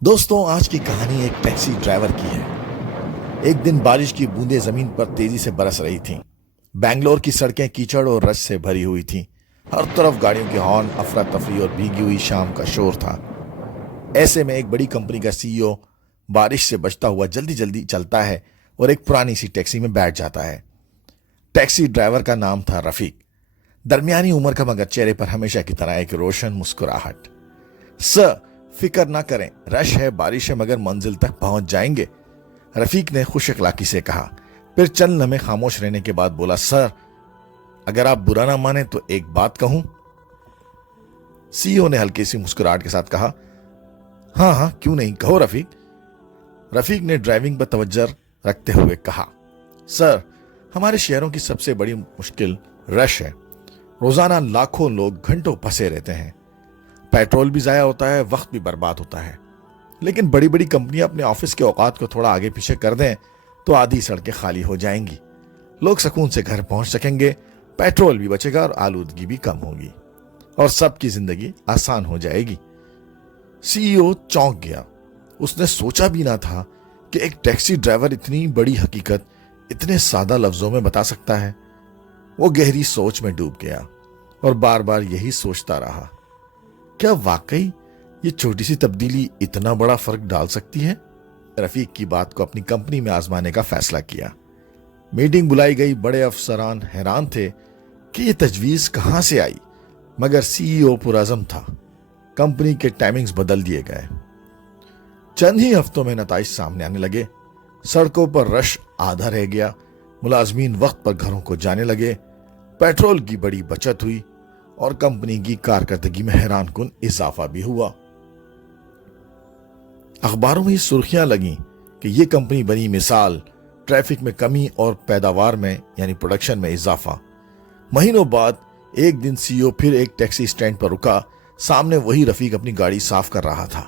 دوستوں، آج کی کہانی ایک ٹیکسی ڈرائیور کی ہے۔ ایک دن بارش کی بوندیں زمین پر تیزی سے برس رہی تھیں۔ بنگلور کی سڑکیں کیچڑ اور رش سے بھری ہوئی تھیں۔ ہر طرف گاڑیوں کے ہارن، افراتفری اور بھیگی ہوئی شام کا شور تھا۔ ایسے میں ایک بڑی کمپنی کا سی ای او بارش سے بچتا ہوا جلدی جلدی چلتا ہے اور ایک پرانی سی ٹیکسی میں بیٹھ جاتا ہے۔ ٹیکسی ڈرائیور کا نام تھا رفیق، درمیانی عمر کا، مگر چہرے پر ہمیشہ کی طرح ایک روشن مسکراہٹ۔ سر، فکر نہ کریں، رش ہے، بارش ہے، مگر منزل تک پہنچ جائیں گے، رفیق نے خوش اخلاقی سے کہا۔ پھر چند لمحے خاموش رہنے کے بعد بولا، سر اگر آپ برا نہ مانیں تو ایک بات کہوں؟ سی ای او نے ہلکی سی مسکراہٹ کے ساتھ کہا، ہاں ہاں کیوں نہیں، کہو رفیق۔ رفیق نے ڈرائیونگ پر توجہ رکھتے ہوئے کہا، سر ہمارے شہروں کی سب سے بڑی مشکل رش ہے۔ روزانہ لاکھوں لوگ گھنٹوں پھنسے رہتے ہیں، پیٹرول بھی ضائع ہوتا ہے، وقت بھی برباد ہوتا ہے۔ لیکن بڑی بڑی کمپنیاں اپنے آفس کے اوقات کو تھوڑا آگے پیچھے کر دیں تو آدھی سڑکیں خالی ہو جائیں گی، لوگ سکون سے گھر پہنچ سکیں گے، پیٹرول بھی بچے گا اور آلودگی بھی کم ہوگی، اور سب کی زندگی آسان ہو جائے گی۔ سی ای او چونک گیا۔ اس نے سوچا بھی نہ تھا کہ ایک ٹیکسی ڈرائیور اتنی بڑی حقیقت اتنے سادہ لفظوں میں بتا سکتا ہے۔ وہ گہری سوچ میں ڈوب گیا اور بار بار یہی سوچتا رہا، کیا واقعی یہ چھوٹی سی تبدیلی اتنا بڑا فرق ڈال سکتی ہے؟ رفیق کی بات کو اپنی کمپنی میں آزمانے کا فیصلہ کیا۔ میٹنگ بلائی گئی، بڑے افسران حیران تھے کہ یہ تجویز کہاں سے آئی، مگر سی ای او پرعزم تھا۔ کمپنی کے ٹائمنگز بدل دیے گئے۔ چند ہی ہفتوں میں نتائج سامنے آنے لگے۔ سڑکوں پر رش آدھا رہ گیا، ملازمین وقت پر گھروں کو جانے لگے، پیٹرول کی بڑی بچت ہوئی اور کمپنی کی کارکردگی میں حیران کن اضافہ بھی ہوا۔ اخباروں میں سرخیاں لگیں کہ یہ کمپنی بنی مثال، ٹریفک میں کمی اور پیداوار میں یعنی پروڈکشن میں اضافہ۔ مہینوں بعد ایک دن سی ای او پھر ایک ٹیکسی سٹینڈ پر رکا۔ سامنے وہی رفیق اپنی گاڑی صاف کر رہا تھا۔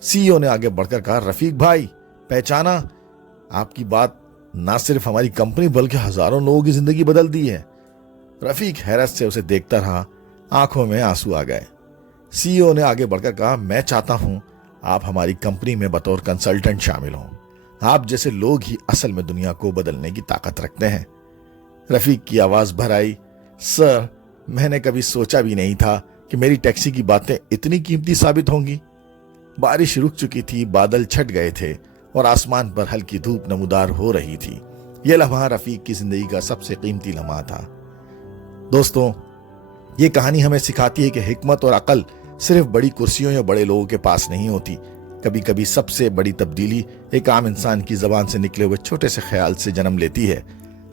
سی ای او نے آگے بڑھ کر کہا، رفیق بھائی، پہچانا؟ آپ کی بات نہ صرف ہماری کمپنی بلکہ ہزاروں لوگوں کی زندگی بدل دی ہے۔ رفیق حیرت سے اسے دیکھتا رہا، آنکھوں میں آنسو آ گئے۔ سی ای او نے آگے بڑھ کر کہا، میں چاہتا ہوں آپ ہماری کمپنی میں بطور کنسلٹنٹ شامل ہوں۔ آپ جیسے لوگ ہی اصل میں دنیا کو بدلنے کی طاقت رکھتے ہیں۔ رفیق کی آواز بھر آئی، سر میں نے کبھی سوچا بھی نہیں تھا کہ میری ٹیکسی کی باتیں اتنی قیمتی ثابت ہوں گی۔ بارش رک چکی تھی، بادل چھٹ گئے تھے اور آسمان پر ہلکی دھوپ نمودار ہو رہی تھی۔ یہ لمحہ رفیق کی زندگی کا سب سے قیمتی لمحہ تھا۔ دوستوں، یہ کہانی ہمیں سکھاتی ہے کہ حکمت اور عقل صرف بڑی کرسیوں یا بڑے لوگوں کے پاس نہیں ہوتی۔ کبھی کبھی سب سے بڑی تبدیلی ایک عام انسان کی زبان سے نکلے ہوئے چھوٹے سے خیال سے جنم لیتی ہے۔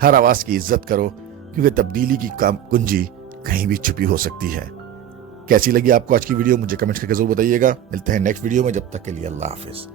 ہر آواز کی عزت کرو، کیونکہ تبدیلی کی کنجی کہیں بھی چھپی ہو سکتی ہے۔ کیسی لگی آپ کو آج کی ویڈیو؟ مجھے کمنٹس کر کے ضرور بتائیے گا۔ ملتے ہیں نیکسٹ ویڈیو میں، جب تک کے لیے اللہ حافظ۔